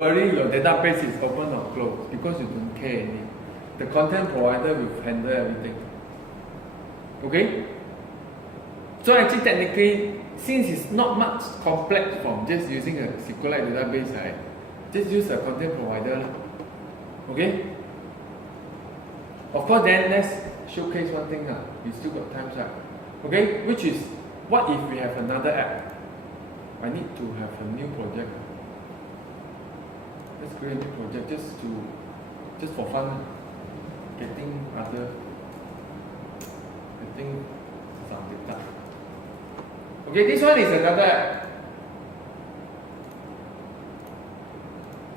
Worry your database is open or closed because you don't care any. The content provider will handle everything. Okay? So actually technically, since it's not much complex from just using a SQLite database, right? Just use a content provider. Okay? Of course, then let's showcase one thing. We still got time, right? Okay? Which is, what if we have another app? I need to have a new project. Let's create a new project just for fun. Getting some data. Okay, this one is another app.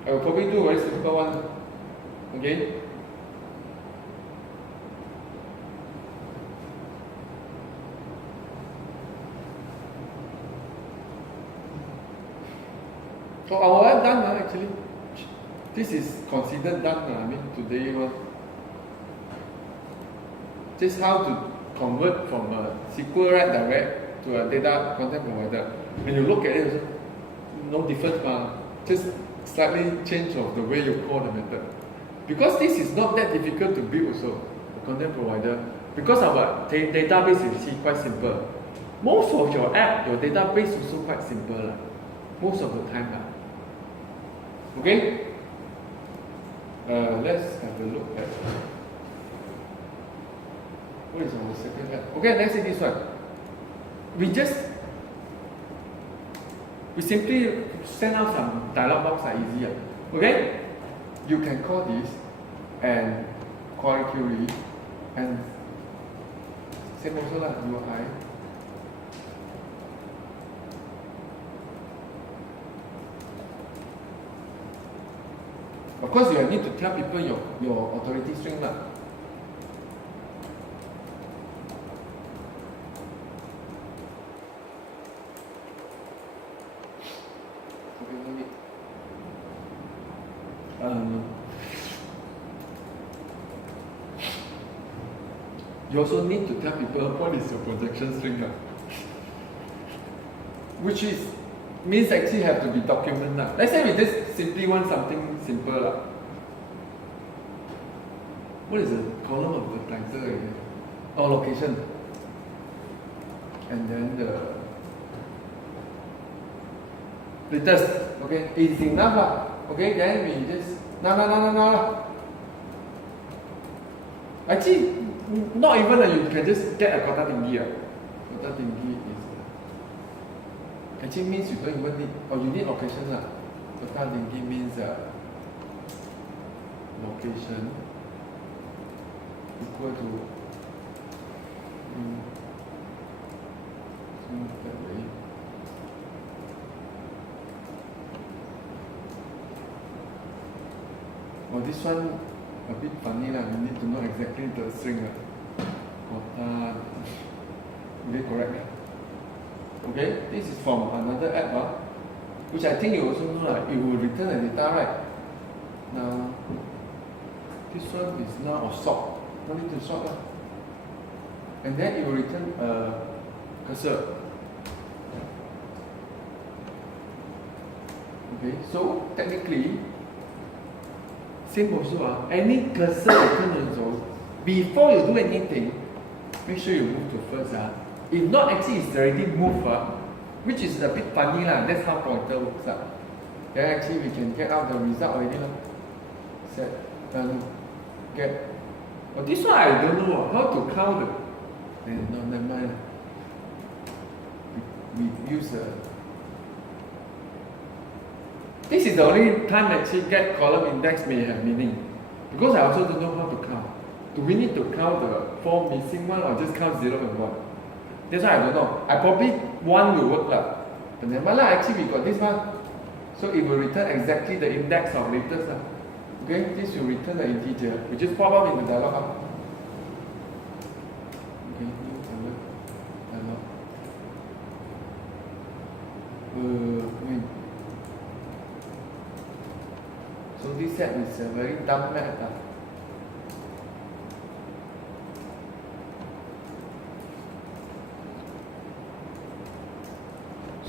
I will probably do a very simple one. Okay. So our app done actually. This is considered done. I mean today one. Just how to convert from a SQLite direct to a data content provider. When you look at it, no difference, just slightly change of the way you call the method. Because this is not that difficult to build also, a content provider. Because our database is quite simple. Most of your app, your database is also quite simple. Most of the time. Okay? Let's have a look at what is our second app. Okay, let's see this one. We simply send out some dialog box like easier. Okay? You can call this and query query and same also like UI. Of course, you need to tell people your authority string. You also need to tell people what is your projection string. Which means actually have to be documented. Let's say we just simply want something simple. What is the column of the title again? Oh, location. And then the latest. Okay, it's enough. Okay, then we just no. Actually, not even you can just get a kota tinggi. Kota tinggi is actually means you don't even need, or you need location. Kota tinggi means location equal to that way. Oh, this one a bit funny. We need to know exactly the string. Kota, is it correct? Okay, this is from another app, which I think you also know. It will return the data, right? Now, this one is now a sort. No need to sort. And then it will return a cursor. Okay, so technically, same also. Any cursor return also, before you do anything, make sure you move to first. If not, actually it's already moved, which is a bit funny. That's how pointer works. Then actually we can get out the result already. Set and get. But this one I don't know how to count. No, never mind. We use this is the only time actually get column index may have meaning. Because I also don't know how to count. Do we need to count the 4 missing one or just count 0 and 1? That's why I don't know. I probably 1 will work. But never mind, actually we got this one. So it will return exactly the index of latest. Okay, this will return the integer. We just pop up in the dialog. Okay, new dialog. Wait. So this set is a very dumb map.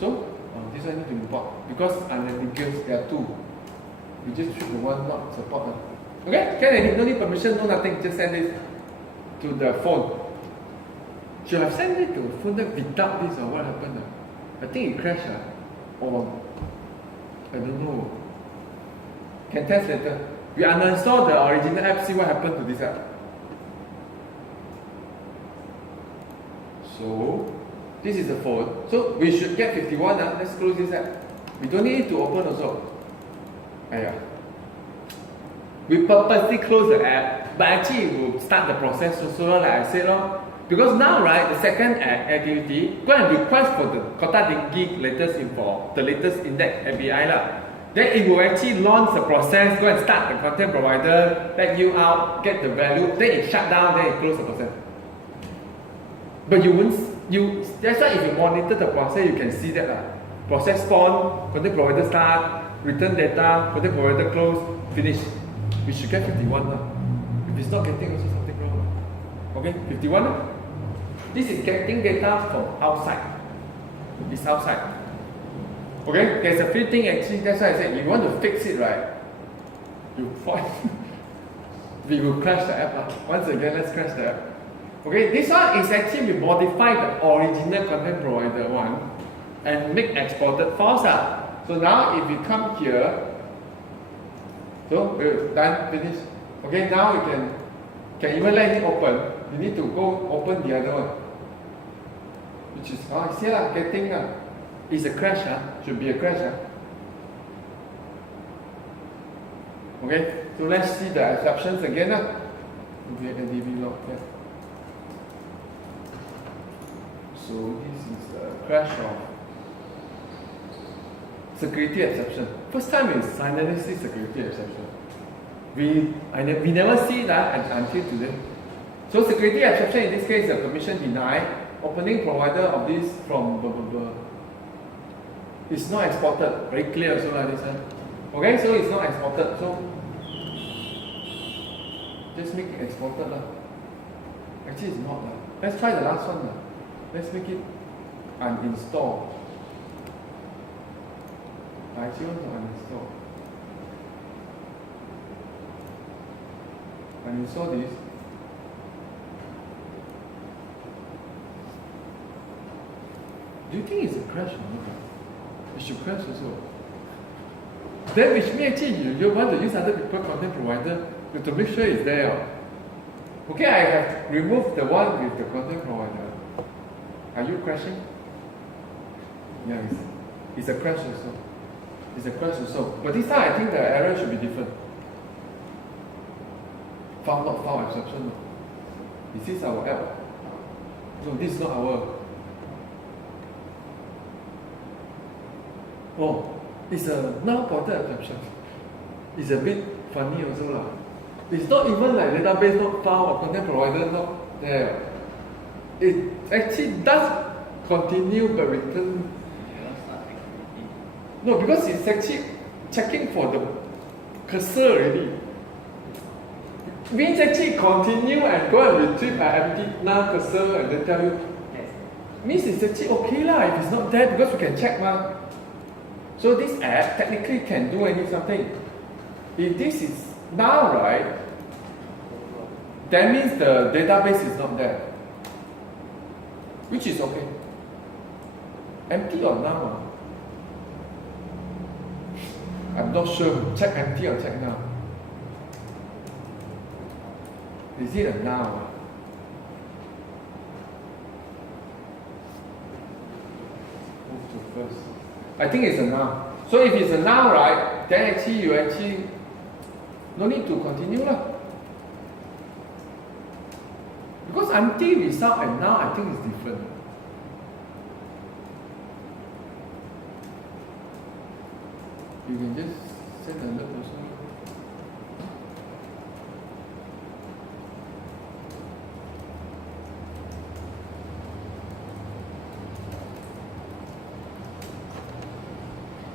So this I need to import because unambiguous there are 2. We just choose the one not support. Okay? Can no need permission, no nothing, just send it to the phone. Should have sent it to the phone without this or what happened? I think it crashed. Or I don't know. Can test later. We uninstall the original app, see what happened to this app. So this is the phone. So we should get 51. Let's close this app. We don't need it to open also. We purposely close the app, but actually it will start the process also, like I said. Because now, right, the second activity, go and request for the Kota Tinggi latest info, the latest index API. Then it will actually launch the process, go and start the content provider, let you out, get the value, then it shut down, then it close the process. But you won't, that's why if you monitor the process, you can see that. Process spawn, content provider start, return data, content provider close, finish. We should get 51 now. If it's not getting, also something wrong. Okay, 51. This is getting data from outside. It's outside. Okay, there's a few things actually, that's why I said you want to fix it, right? You find we will crash the app. Once again, let's crash the app. Okay, this one is actually we modify the original content provider one and make exported files. So now if you come here, so done, finish. Okay, now you can even let it open. You need to go open the other one, which is see getting it's a crash. Should be a crash. Okay, so let's see the exceptions again. We have a DB log. So this is the crash of security exception. First time is finally see security exception. We never see that until today. So security exception in this case, the permission denied. Opening provider of this from blah blah blah. It's not exported. Very clear also like this one. Okay, so it's not exported. So just make it exported. Actually it's not. Let's try the last one. Let's make it uninstall. I actually want to uninstall. Uninstall this. Do you think it's a crash or not? It should crash also. Then which means actually you want to use other people's content provider to make sure it's there. Okay, I have removed the one with the content provider. Are you crashing? Yeah, it's a crash also. It's a crash also. But this time I think the error should be different. Found not found exception. Is this our app? No, this is not our. Oh, it's a now ported exception. It's a bit funny also. It's not even like database not found or content provider not there. It actually does continue but return. No, because it's actually checking for the cursor already. It means actually continue and go and retrieve an empty null cursor and then tell you. Yes. Means it's actually okay if it's not there because we can check . So this app technically can do something. If this is null, right, that means the database is not there. Which is okay. Empty or null? I'm not sure. Check empty or check null. Is it a null? Move to first. I think it's a null. So if it's a null, right, then actually you no need to continue . Because empty result and null, I think it's different. You can just send another person.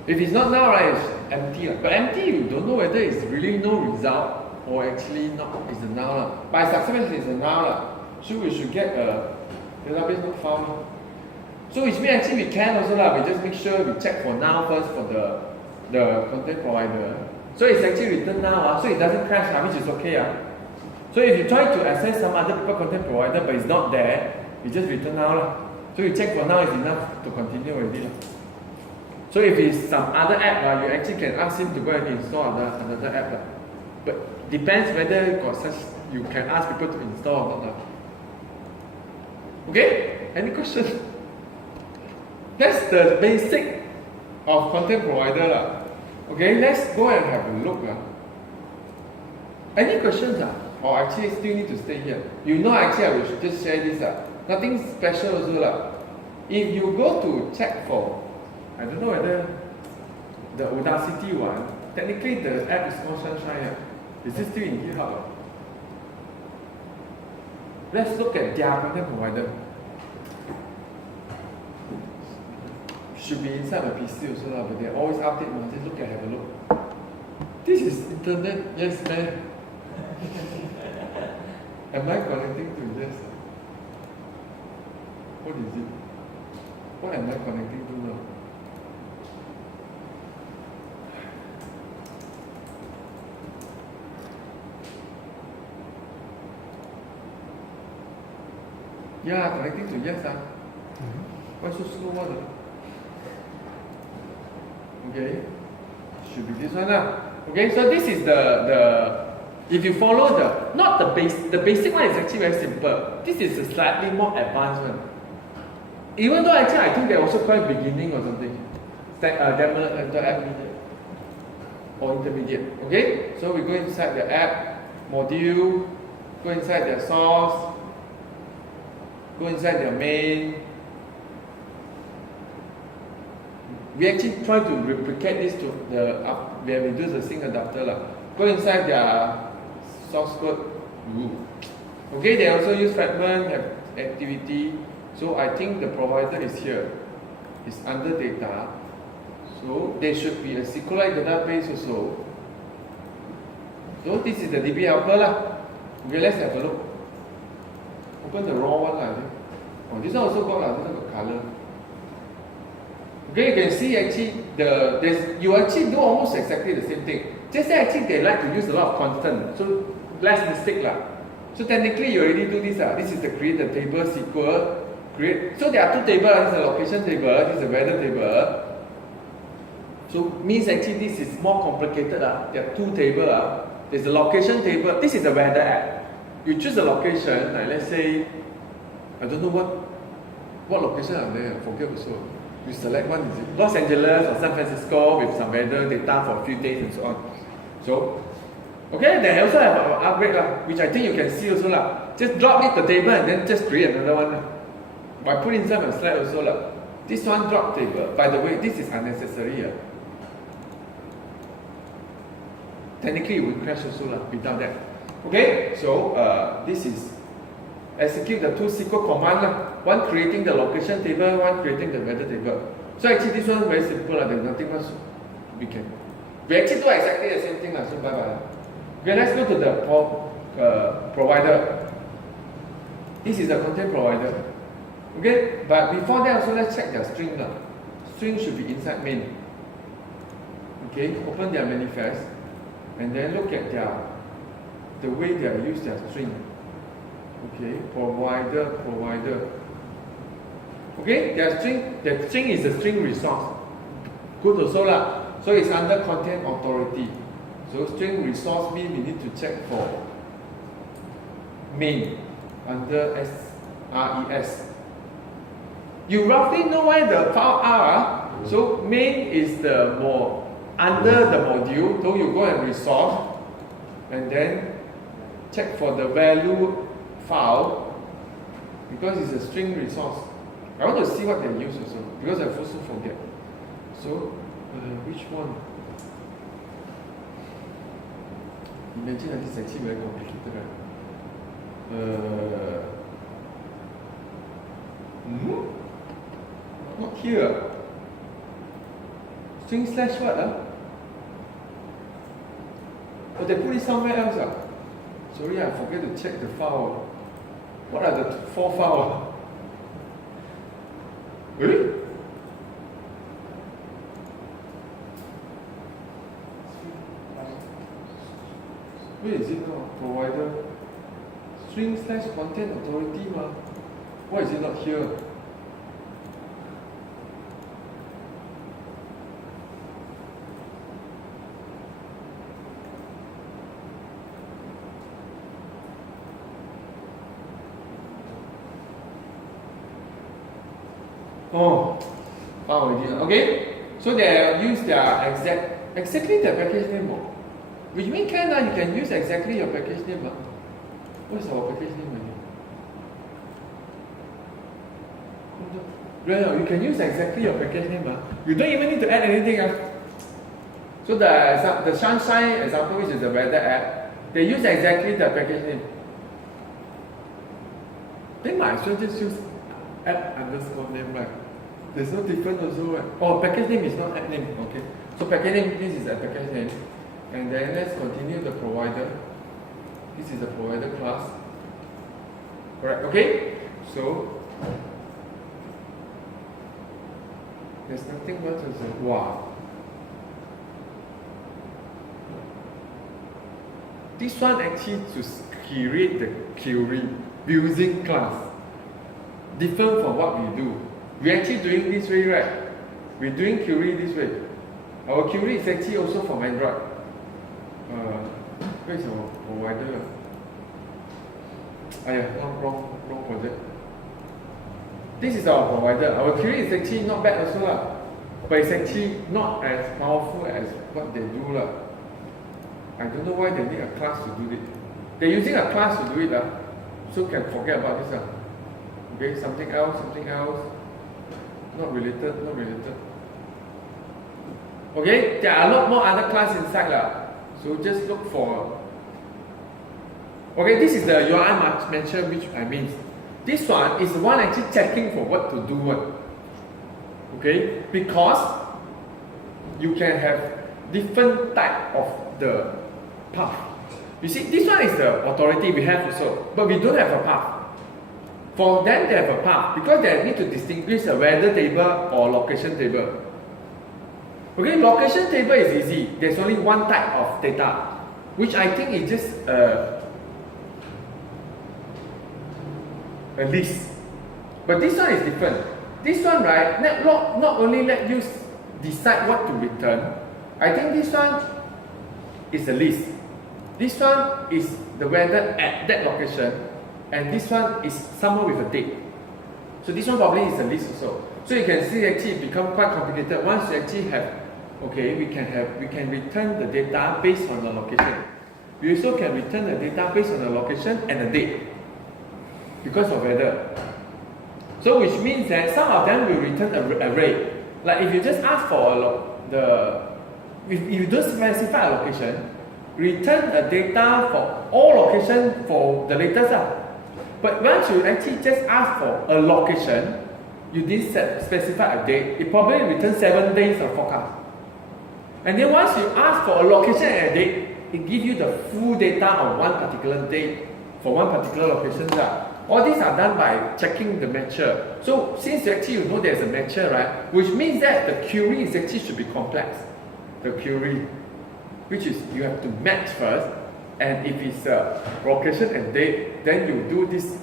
If it's not null, right, it's empty. But empty, you don't know whether it's really no result or actually not. It's a null. By success, it's a null. So we should get a database not found. So which means actually we can also we just make sure we check for null first for the content provider. So it's actually written now, so it doesn't crash, which is okay. So if you try to access some other people content provider but it's not there, you just return now. So you check for now is enough to continue already. So if it's some other app, you actually can ask him to go and install another app. But depends whether got such, you can ask people to install or not. Okay? Any question? That's the basic of content provider. Okay, let's go and have a look. Any questions? Or actually still need to stay here? You know, actually I will just share this. Nothing special also. If you go to check for, I don't know whether the Audacity one, technically the app is called Sunshine. Is it still in GitHub? Let's look at their content provider. Should be inside my PC also, but they always update. Just look and have a look. This is internet, yes man. Am I connecting to this? What is it? What am I connecting to now? Yeah, connecting to yes. Why so slow one? Okay, should be this one. Okay, so this is the if you follow the basic one is actually very simple. This is a slightly more advanced one. Even though actually I think they're also quite beginning or something. Intermediate or intermediate. Okay, so we go inside the app module, go inside their source, go inside their main. We actually try to replicate this to the where we do the sync adapter. Go inside their source code. Okay, they also use fragment activity. So I think the provider is here. It's under data. So there should be a SQLite database also. So this is the DB helper. Okay, let's have a look. Open the raw one. I think. Oh, this one also got this one got color. Okay, you can see actually you actually do almost exactly the same thing. Just that actually they like to use a lot of constant, so less mistake So technically you already do this. This is the create the table SQL. So there are two tables. This is a location table. This is a weather table. So means actually this is more complicated. There are two tables. There's the location table. This is the weather app. You choose the location. Like let's say, I don't know what location are there. I forget also. You select one, is it Los Angeles or San Francisco with some weather data for a few days and so on. So, okay, they also have an upgrade, which I think you can see also. Just drop it the table and then just create another one. By putting inside my slide also. This one drop table. By the way, this is unnecessary. Technically, it will crash also without that. Okay, so this is execute the two SQL command. One creating the location table, one creating the weather table. So actually this one very simple. There's nothing much we can. We actually do exactly the same thing. So bye bye. Okay, let's go to the provider. This is the content provider. Okay, but before that also let's check their string. String should be inside main. Okay, open their manifest and then look at the way they use their string. Okay, provider. Okay, their string is a string resource. Good also So it's under content authority. So string resource means we need to check for main under SRES. You roughly know where the file are. So main is the under the module. So you go and resource and then check for the value file because it's a string resource. I want to see what they use also because I also forget. So which one? Imagine this is actually very complicated, right? Not here. String slash what? Oh, they put it somewhere else. Sorry, I forget to check the file. What are the four files? Really? Where is it now? Provider. String/content authority ma. Why is it not here? Oh, found already. Okay, so they use their exactly the package name, which means you can use exactly your package name. What is our package name again? You can use exactly your package name. You don't even need to add anything. So the Sunshine example, which is the weather app, they use exactly the package name. They might as well just use app underscore name, right? There's no difference also, right? Oh, package name is not app name. Okay. So package name, this is a package name. And then let's continue the provider. This is the provider class. Alright, okay? So there's nothing much to say. Wow. This one actually to create the query using class. Different from what we do. We're actually doing this way, right? We're doing query this way. Our query is actually also from Android. Where is our provider? Wrong project. This is our provider. Our query is actually not bad also, but it's actually not as powerful as what they do. I don't know why they need a class to do it. They're using a class to do it, so can forget about this. Okay, something else. Not related. Okay, there are a lot more other class inside. So just look for. Okay, this is the UI mention, which I mean. This one is the one actually checking for what to do. Okay, because you can have different type of the path. You see, this one is the authority we have also, but we don't have a path. For them, they have a path because they need to distinguish a weather table or location table. Okay, location table is easy. There's only one type of data, which I think is just a list. But this one is different. This one, right, not only let you decide what to return. I think this one is a list. This one is the weather at that location, and this one is somewhere with a date. So this one probably is a list also. So you can see actually it become quite complicated. Once you actually have, okay, we can return the data based on the location. We also can return the data based on the location and the date because of weather. So which means that some of them will return an array. Like if you just ask for if you don't specify a location, return the data for all location for the latest. But once you actually just ask for a location, you didn't specify a date, it probably returns 7 days of forecast. And then once you ask for a location and a date, it gives you the full data on one particular date for one particular location. All these are done by checking the matcher. So since actually you know there's a matcher, right, which means that the query is actually should be complex. The query, which is you have to match first, and if it's a location and date, then you do this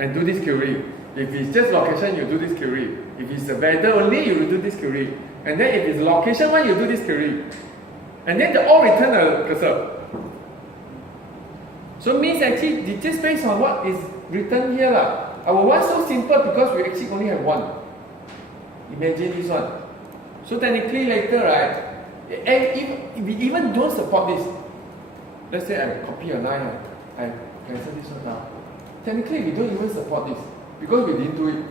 and do this query. If it's just location, you do this query. If it's a weather only, you will do this query. And then if it's location one, you do this query. And then they all return a cursor. So it means actually it's just based on what is written here. Our one so simple because we actually only have one. Imagine this one. So technically later, right, if we even don't support this, let's say I copy a line, I cancel this one now. Technically we don't even support this because we didn't do it.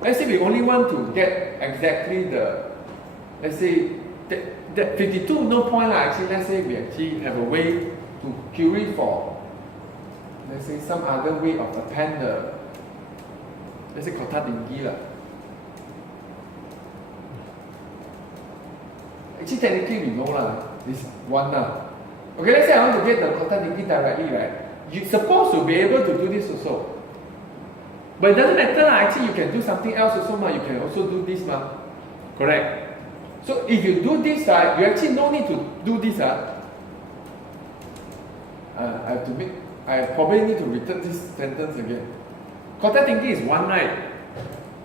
Let's say we only want to get exactly the, let's say that 52 no point actually. Let's say we actually have a way to query for, let's say some other way of append the, let's say kota tinggi Actually technically we know this one Okay, let's say I want to get the kota tinggi directly, right? You're supposed to be able to do this also. But it doesn't matter, actually you can do something else also, you can also do this. Correct? So if you do this, you actually no need to do this. I have to make, I probably need to return this sentence again. Content thinking is one, right?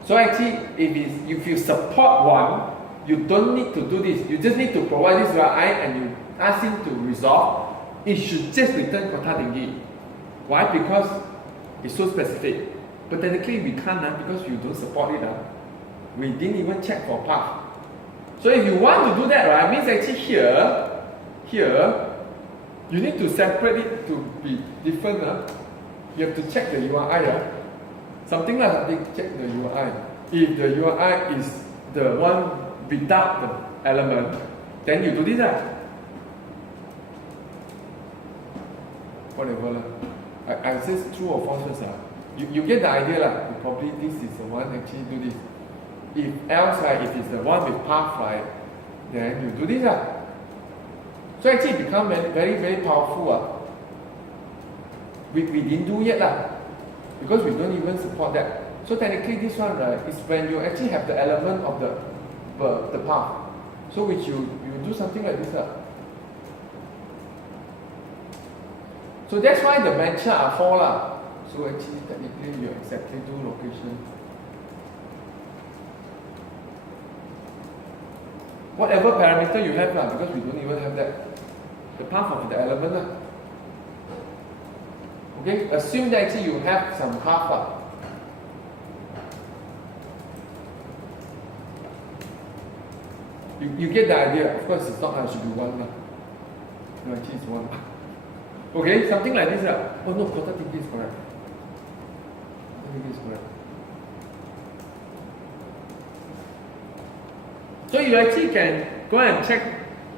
So actually, if you support one, you don't need to do this. You just need to provide this URI and you ask him to resolve. It should just return content thinking. Why? Because it's so specific. But technically we can't because you don't support it. We didn't even check for path. So if you want to do that, right, means actually here, you need to separate it to be different. You have to check the URI. Something like something, check the URI. If the URI is the one without the element, then you do this. Whatever. I say true or false first. You get the idea. Probably this is the one actually do this. If else, if it's the one with path, then you do this. So actually it becomes very, very, very powerful. We didn't do yet. Because we don't even support that. So technically this one is when you actually have the element of the path. So which you do something like this. So that's why the matcher are 4. So actually technically you exactly do location. Whatever parameter you have because we don't even have that. The path of the element. Okay, assume that actually you have some path. You get the idea. Of course it's not, it should be 1. No, actually it's 1. Okay, something like this. Oh no, content thinking is correct. So you actually can go and check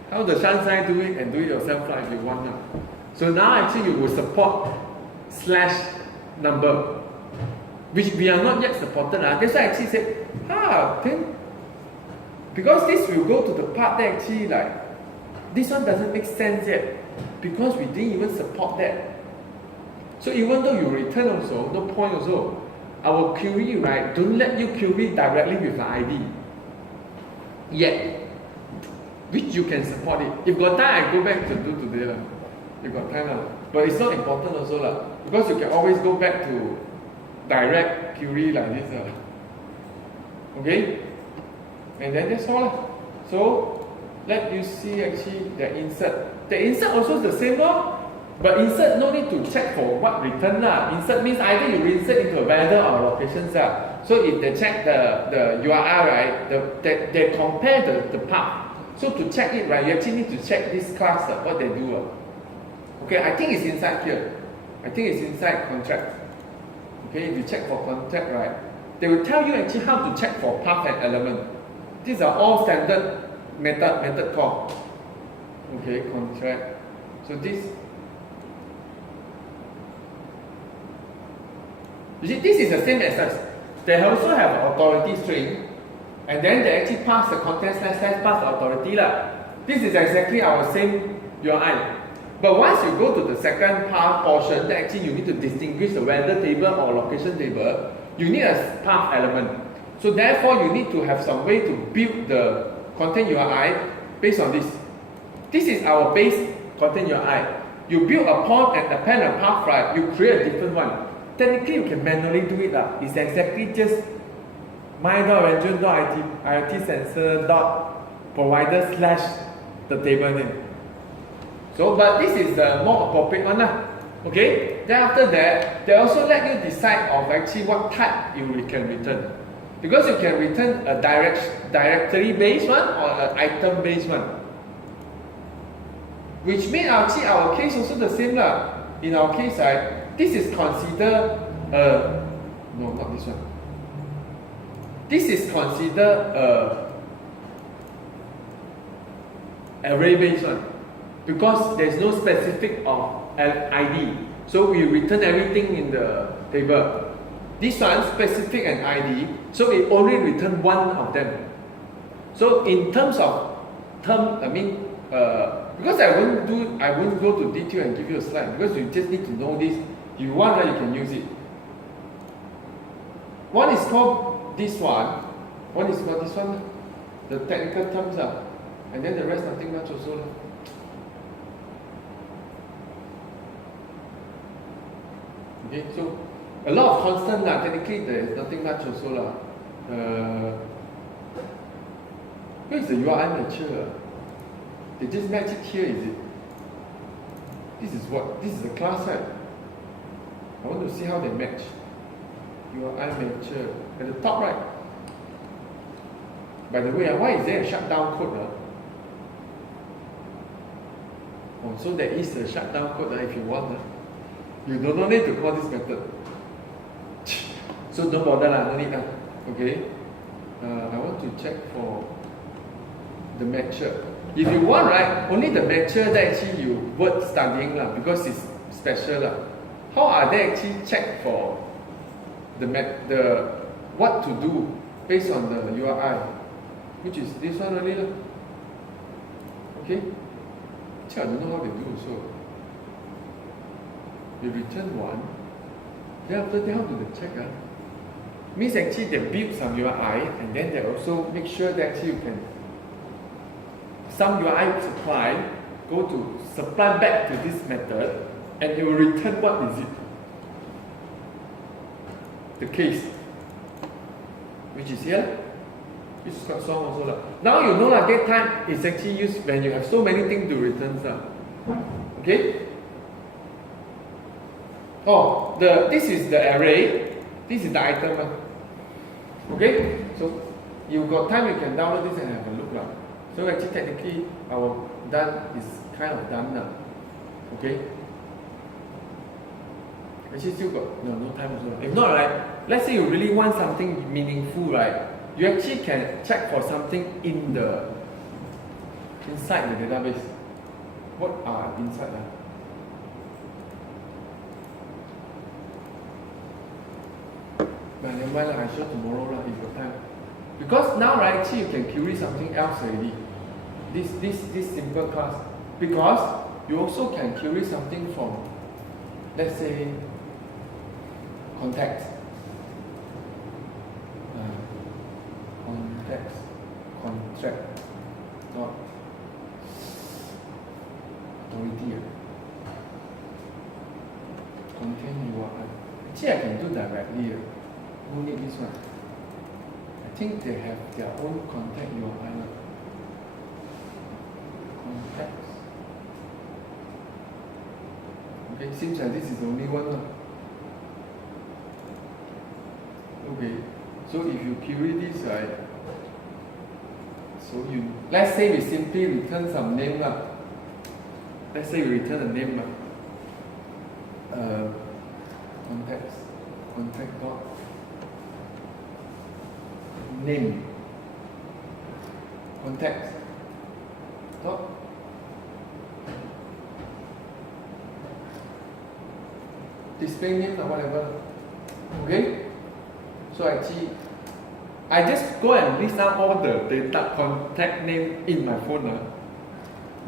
how the Shanzai do it and do it yourself if you want. So now actually you will support /number, which we are not yet supported. That's why I actually said, then because this will go to the part that actually this one doesn't make sense yet because we didn't even support that. So even though you return also, no point also. Our query, don't let you query directly with the ID yet, which you can support it. If got time, I go back to do today. You got time, but it's not important also because you can always go back to direct query like this. Okay, and then that's all. So let you see actually the insert. The insert also is the same but insert no need to check for what return. Insert means either you insert into a value or locations. So if they check the URL, they compare the path. So to check it, you actually need to check this class, what they do. Okay, I think it's inside here. I think it's inside contract. Okay, if you check for contract, they will tell you actually how to check for path and element. These are all standard method call. Okay, contract. So this. You see, this is the same as us. They also have an authority string, and then they actually pass the content / pass the authority. This is exactly our same URI. But once you go to the second path portion, that actually you need to distinguish the vendor table or location table, you need a path element. So therefore, you need to have some way to build the content URI based on this. This is our base content URI. You build upon and append a path, you create a different one. Technically, you can manually do it. It's exactly just my.arrangement.iot sensor.provider / the table name. So, but this is the more appropriate one. Okay? Then after that, they also let you decide of actually what type you can return. Because you can return a directory based one or an item based one. Which means actually our case also the same. In our case, this is considered no, not this one. This is considered array based one because there's no specific of an ID. So we return everything in the table. This one specific an ID, so it only return one of them. So in terms of because I won't go to detail and give you a slide because you just need to know this. You want that you can use it. One is called this one is called this one. The technical terms and then the rest nothing much also. Okay, so a lot of constant lah. Technically, there is nothing much also lah. Where is the URI matcher? They just match it here, is it? This is what? This is the class, right? I want to see how they match. URI matcher at the top, right? By the way, why is there a shutdown code? Oh, so there is a shutdown code if you want. You don't need to call this method. So don't bother, no need. Okay? I want to check for the matcher. If you want, right, only the matcher that actually you word studying because it's special. How are they actually check for the what to do based on the URI? Which is this one only. Okay? I don't know how they do so. They return one. Then after that, how do they check? Means actually they build some URI and then they also make sure that actually you can some URI supply go to supply back to this method and it will return what is it? The case. Which is here. Which is quite strong also. Now you know get time is actually used when you have so many things to return. Okay? Oh, this is the array. This is the item. Okay? So you got time you can download this and have a look. So actually technically our done is kind of done now. Okay? Actually still got no time also. If not, right, let's say you really want something meaningful, right? You actually can check for something inside the database. What are inside? But never mind, I show tomorrow if you have time. Because now, right, actually you can query something else already. This simple class. Because you also can query something from, let's say, context. Context, contract, dot, authority, contain URI. Actually, I can do directly. Who need this one? I think they have their own contact URI. Context. Okay, seems like this is the only one. Okay, so if you query this, right? So let's say we simply return some name. Let's say we return a name. Contact dot name. Context dot display name or whatever. Okay? So actually I just go and list out all the data contact name in my phone.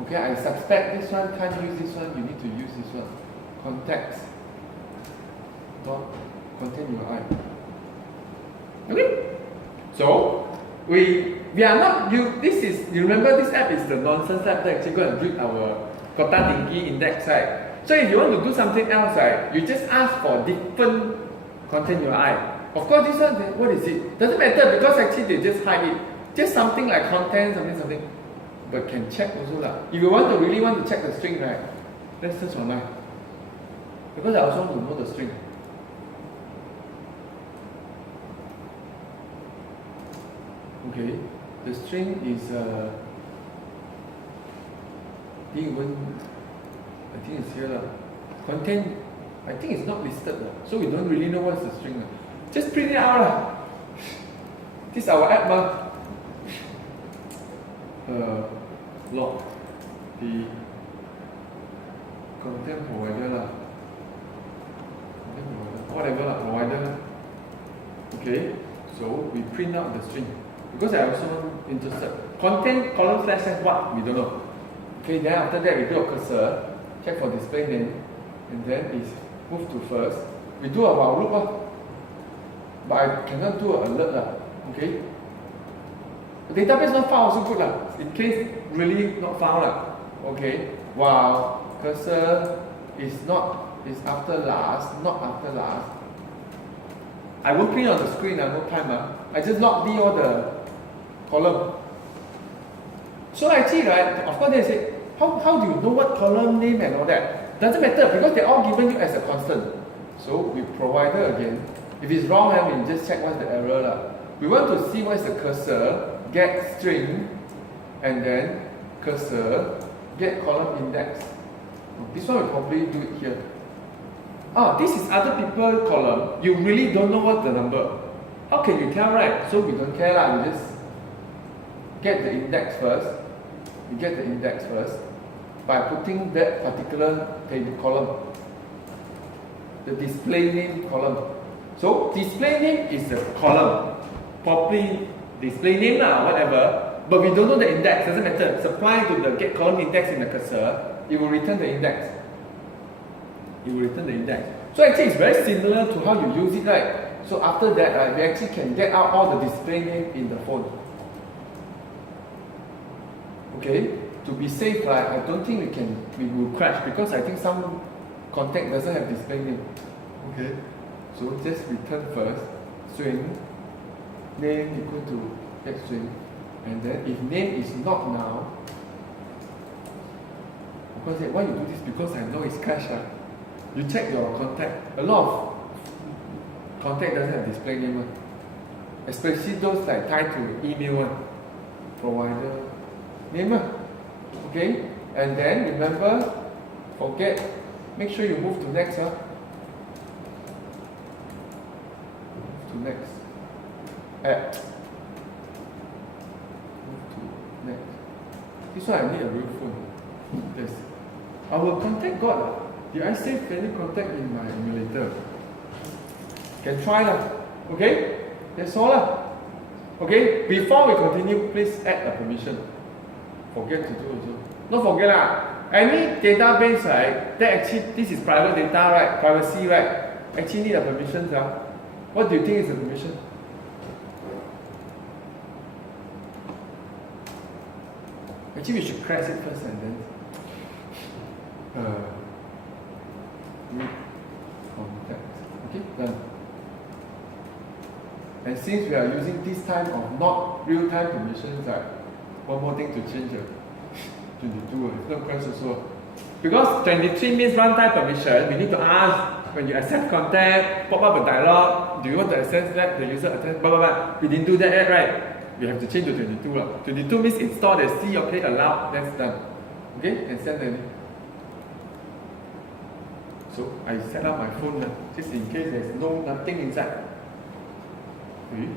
Okay, I suspect this one can't use this one, you need to use this one. Contacts dot contain URI. Okay? So we are not you remember this app is the nonsense app that actually go and build our Kota Tinggi index, right? So if you want to do something else, right, you just ask for different content URI. Of course, this one, what is it? Doesn't matter because actually they just hide it. Just something like content, something. But can check also lah. If you really want to check the string, right, let's search online. Because I also want to know the string. Okay, the string is I think it's here. Content, I think it's not listed. So we don't really know what's the string. Just print it out. This is our app. Log the content provider. Whatever provider. Okay, so we print out the string. Because I also interested. Content column / what? We don't know. Okay, then after that we do a cursor, check for display name, and then it's move to first. We do a while loop, but I cannot do an alert. Okay? The database not found also good in case really not found Okay, while cursor is not is after last, not after last. I won't print on the screen, no time. I just log all the column. So actually, right, of course they say, how do you know what column name and all that? Doesn't matter because they're all given you as a constant. So we provider again. If it's wrong, then we just check what's the error. We want to see what's the cursor, get string, and then cursor, get column index. This one we probably do it here. This is other people column. You really don't know what's the number. How can you tell, right? So we don't care lah. We just get the index first. We get the index first by putting that particular table column. The display name column. So display name is the column. Properly display name lah, whatever. But we don't know the index. Doesn't matter. Supply to the get column index in the cursor. It will return the index. It will return the index. So actually it's very similar to how you use it, right? So after that, right, we actually can get out all the display name in the phone. Okay? To be safe, right, I don't think we will crash because I think some contact doesn't have display name. Okay? So just return first, string, name equal to get string, and then if name is not now, because why you do this? Because I know it's crash. You check your contact. A lot of contact doesn't have display name one. Especially those like tied to email one. Provider name one. Okay? And then remember, forget, make sure you move to next. Move to next. Move to next. This one I need a real phone. Yes. I will contact God. Did I save any contact in my emulator? Can try lah. Okay? That's all lah. Okay? Before we continue, please add a permission. Forget to do also. Don't forget lah. Any database, right? That actually, this is private data, right? Privacy, right? Actually need a permission. What do you think is the permission? Actually, we should crash it first and then. Contact. Okay, done. And since we are using this type of not real-time permissions, right, one more thing to change. 22, it's not crash also. Because 23 means runtime permission, we need to ask when you accept contact, pop up a dialog, do you want to access that, the user access, blah blah blah. We didn't do that yet, right? We have to change to 22. 22 means install the C, okay, allow, that's done. Okay, and send the. So I set up my phone just in case there's nothing inside. Okay.